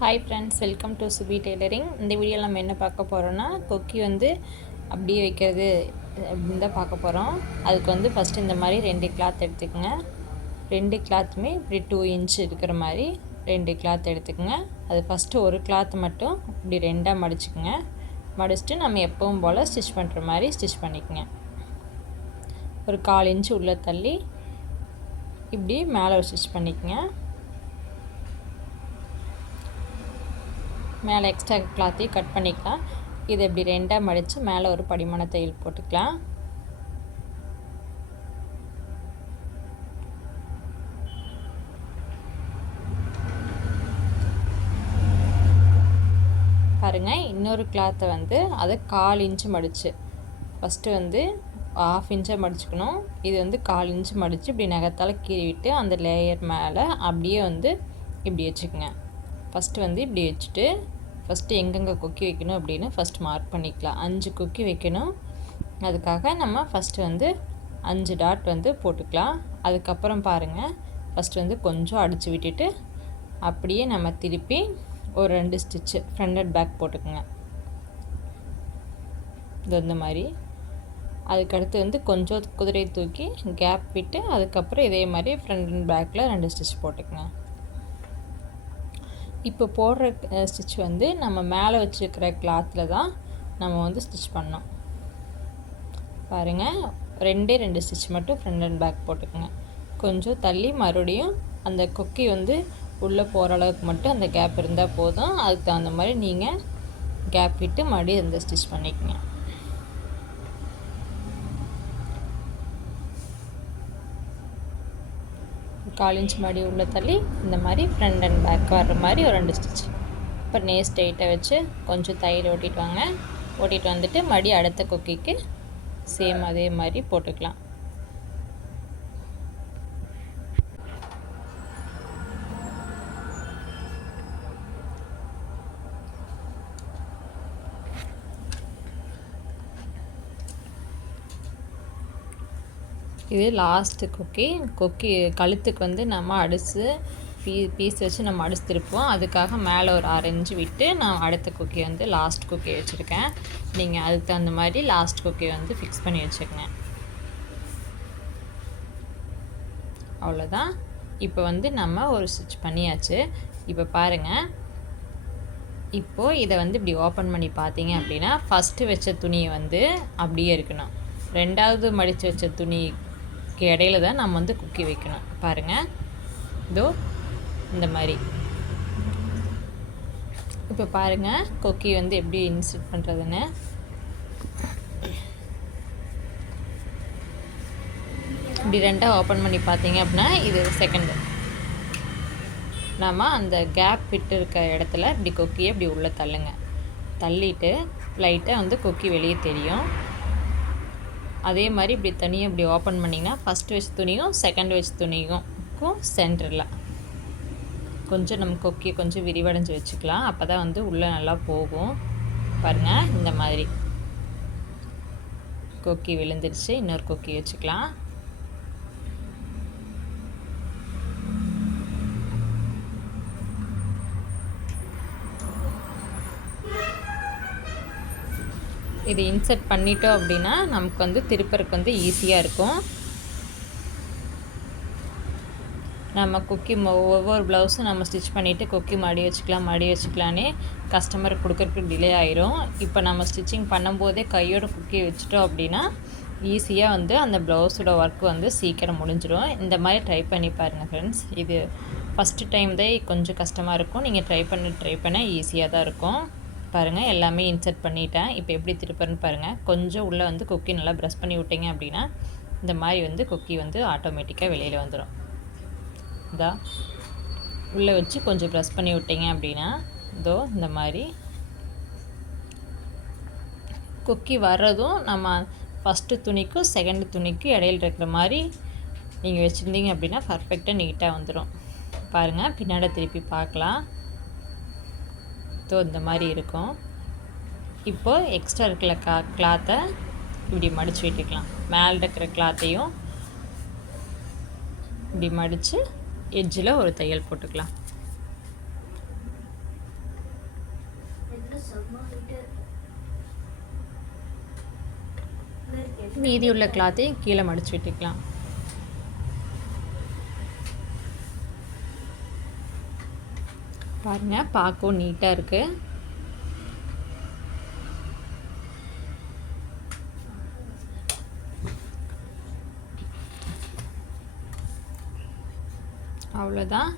Hi friends welcome to Subi tailoring இந்த வீடியோவில் நம்ம என்ன பார்க்க போகிறோன்னா கொக்கி வந்து அப்படியே வைக்கிறது அப்படின்னு தான் பார்க்க போகிறோம் அதுக்கு வந்து ஃபஸ்ட்டு இந்த மாதிரி ரெண்டு கிளாத் எடுத்துக்கோங்க. ரெண்டு கிளாத்துமே இப்படி டூ இன்ச் இருக்கிற மாதிரி ரெண்டு கிளாத் எடுத்துக்கோங்க. அது ஃபஸ்ட்டு ஒரு கிளாத் மட்டும் இப்படி ரெண்டாக மடிச்சுக்கோங்க. மடிச்சுட்டு நம்ம எப்பவும் போல் ஸ்டிச் பண்ணுற மாதிரி ஸ்டிச் பண்ணிக்கோங்க. ஒரு கால் இன்ச்சு உள்ளே தள்ளி இப்படி மேலே ஒரு ஸ்டிச் பண்ணிக்கோங்க. மேலே எக்ஸ்ட்ரா கிளாத்தையும் கட் பண்ணிக்கலாம். இது இப்படி ரெண்டாக மடித்து மேலே ஒரு படிமான தையல் போட்டுக்கலாம். பாருங்கள் இன்னொரு கிளாத்தை வந்து அதை கால் இன்ச்சு மடித்து ஃபஸ்ட்டு வந்து ஆஃப் இன்ச்சை மடிச்சுக்கணும். இது வந்து கால் இன்ச்சு மடித்து இப்படி நகத்தால் கீறிவிட்டு அந்த லேயர் மேலே அப்படியே வந்து இப்படி வச்சுக்கோங்க. ஃபஸ்ட்டு வந்து இப்படி வச்சுட்டு ஃபஸ்ட்டு எங்கெங்கே கொக்கி வைக்கணும் அப்படின்னு ஃபஸ்ட் மார்க் பண்ணிக்கலாம். அஞ்சு கொக்கி வைக்கணும். அதுக்காக நம்ம ஃபஸ்ட்டு வந்து அஞ்சு டாட் வந்து போட்டுக்கலாம். அதுக்கப்புறம் பாருங்கள் ஃபஸ்ட்டு வந்து கொஞ்சம் அடித்து விட்டுட்டு அப்படியே நம்ம திருப்பி ஒரு ரெண்டு ஸ்டிச்சு ஃப்ரண்ட் அண்ட் பேக் போட்டுக்கோங்க. இது இந்த மாதிரி. அதுக்கடுத்து வந்து கொஞ்சம் குதிரையை தூக்கி கேப் விட்டு அதுக்கப்புறம் இதே மாதிரி ஃப்ரண்ட் அண்ட் பேக்கில் ரெண்டு ஸ்டிச் போட்டுக்கோங்க. இப்போ போடுற ஸ்டிச் வந்து நம்ம மேலே வச்சுருக்கிற கிளாத்தில் தான் நம்ம வந்து ஸ்டிச் பண்ணோம் பாருங்கள் ரெண்டே ரெண்டு ஸ்டிச் மட்டும் ஃப்ரண்ட் அண்ட் பேக் போட்டுக்கோங்க. கொஞ்சம் தள்ளி மறுபடியும் அந்த கொக்கி வந்து உள்ளே போகிற அளவுக்கு மட்டும் அந்த கேப் இருந்தால் போதும். அதுக்கு தகுந்த மாதிரி நீங்கள் கேப் விட்டு மறுபடியும் அந்த ஸ்டிச் பண்ணிக்கோங்க. கால் இன்ச் மடி உள்ளே தள்ளி இந்த மாதிரி ஃப்ரண்ட் அண்ட் பேக் வர்ற மாதிரி ஒரு ரெண்டு ஸ்டிச் இப்போ நே ஸ்ட்ரெயிட்டை வச்சு கொஞ்சம் தையல் ஓட்டிட்டு வாங்க. ஓட்டிகிட்டு வந்துட்டு மடி அடுத்த கொக்கிக்கு சேம் அதே மாதிரி போட்டுக்கலாம். இது லாஸ்ட்டு கொக்கி கொக்கி கழுத்துக்கு வந்து நம்ம அடித்து பீ பீஸ் வச்சு நம்ம அடிச்சு திருப்போம் அதுக்காக மேலே ஒரு ஆரஞ்சு விட்டு நான் அடுத்த குக்கி வந்து லாஸ்ட் குக்கி வச்சுருக்கேன். நீங்கள் அதுக்கு தகுந்த மாதிரி லாஸ்ட் குக்கி வந்து ஃபிக்ஸ் பண்ணி வச்சுக்கோங்க. அவ்வளோதான் இப்போ வந்து நம்ம ஒரு ஸ்டிச் பண்ணியாச்சு. இப்போ பாருங்கள் இப்போது இதை வந்து இப்படி ஓப்பன் பண்ணி பார்த்தீங்க அப்படின்னா ஃபஸ்ட்டு வச்ச துணியை வந்து அப்படியே இருக்கணும். ரெண்டாவது மடித்து வச்ச துணி இடையில தான் நம்ம வந்து குக்கி வைக்கணும். பாருங்கள் இதோ இந்த மாதிரி. இப்போ பாருங்கள் கொக்கி வந்து எப்படி இன்சர்ட் பண்ணுறதுன்னு இப்படி ரெண்டாக ஓப்பன் பண்ணி பார்த்தீங்க அப்படின்னா இது செகண்டு நாம் அந்த கேப் விட்டு இருக்க இடத்துல இப்படி கொக்கியை இப்படி உள்ளே தள்ளுங்க. தள்ளிட்டு லைட்டாக வந்து கொக்கி வெளியே தெரியும். அதே மாதிரி இப்படி தனியாக இப்படி ஓப்பன் பண்ணிங்கன்னா ஃபஸ்ட் வச்சு துணியும் செகண்ட் வச்சு துணியும் சென்டரில் கொஞ்சம் நம்ம கொக்கியை கொஞ்சம் விரிவடைஞ்சு வச்சுக்கலாம். அப்போ தான் வந்து உள்ளே நல்லா போகும். பாருங்கள் இந்த மாதிரி. கொக்கி விழுந்துருச்சு. இன்னொரு கொக்கி வச்சுக்கலாம். இது இன்சர்ட் பண்ணிட்டோம் அப்படின்னா நமக்கு வந்து திருப்பறக்கு வந்து ஈஸியாக இருக்கும். நம்ம குக்கி ஒவ்வொரு ப்ளவுஸும் நம்ம ஸ்டிச் பண்ணிவிட்டு குக்கி மடி வச்சுக்கலாம் மடி வச்சுக்கலான்னே கஸ்டமருக்கு கொடுக்குறதுக்கு டிலே ஆயிரும். இப்போ நம்ம ஸ்டிச்சிங் பண்ணும்போதே கையோட குக்கி வச்சுட்டோம் அப்படின்னா ஈஸியாக வந்து அந்த ப்ளவுஸோட ஒர்க் வந்து சீக்கிரம் முடிஞ்சிடும். இந்த மாதிரி ட்ரை பண்ணி பாருங்கள் ஃப்ரெண்ட்ஸ் இது ஃபஸ்ட்டு டைம் தான் கொஞ்சம் கஷ்டமாக இருக்கும். நீங்கள் ட்ரை பண்ணி ட்ரை பண்ண ஈஸியாக தான் இருக்கும். பாருங்கள் எல்லாமே இன்சர்ட் பண்ணிட்டேன். இப்போ எப்படி திருப்பறன்னு பாருங்கள் கொஞ்சம் உள்ளே வந்து குக்கி நல்லா ப்ரெஷ் பண்ணி விட்டிங்க அப்படின்னா இந்த மாதிரி வந்து குக்கி வந்து ஆட்டோமேட்டிக்காக வெளியில் வந்துடும் இதா? உள்ளே வச்சு கொஞ்சம் ப்ரெஸ் பண்ணி விட்டிங்க அப்படின்னா இதோ இந்த மாதிரி குக்கி வர்றதும் நம்ம ஃபஸ்ட்டு துணிக்கும் செகண்ட் துணிக்கும் இடையில இருக்கிற மாதிரி நீங்கள் வச்சுருந்தீங்க அப்படின்னா பர்ஃபெக்டாக நீட்டாக வந்துடும் பாருங்கள் பின்னாடி திருப்பி பார்க்கலாம். ஸோ இந்த மாதிரி இருக்கும். இப்போது எக்ஸ்ட்ரா இருக்கிற கா கிளாத்தை இப்படி மடித்து விட்டுக்கலாம். மேலே இருக்கிற கிளாத்தையும் இப்படி மடித்து எட்ஜில் ஒரு தையல் போட்டுக்கலாம். மீதி உள்ள கிளாத்தையும் கீழே மடித்து விட்டுக்கலாம். பாருங்கள் பார்க்கவும் நீட்டாக இருக்குது அவ்வளோதான்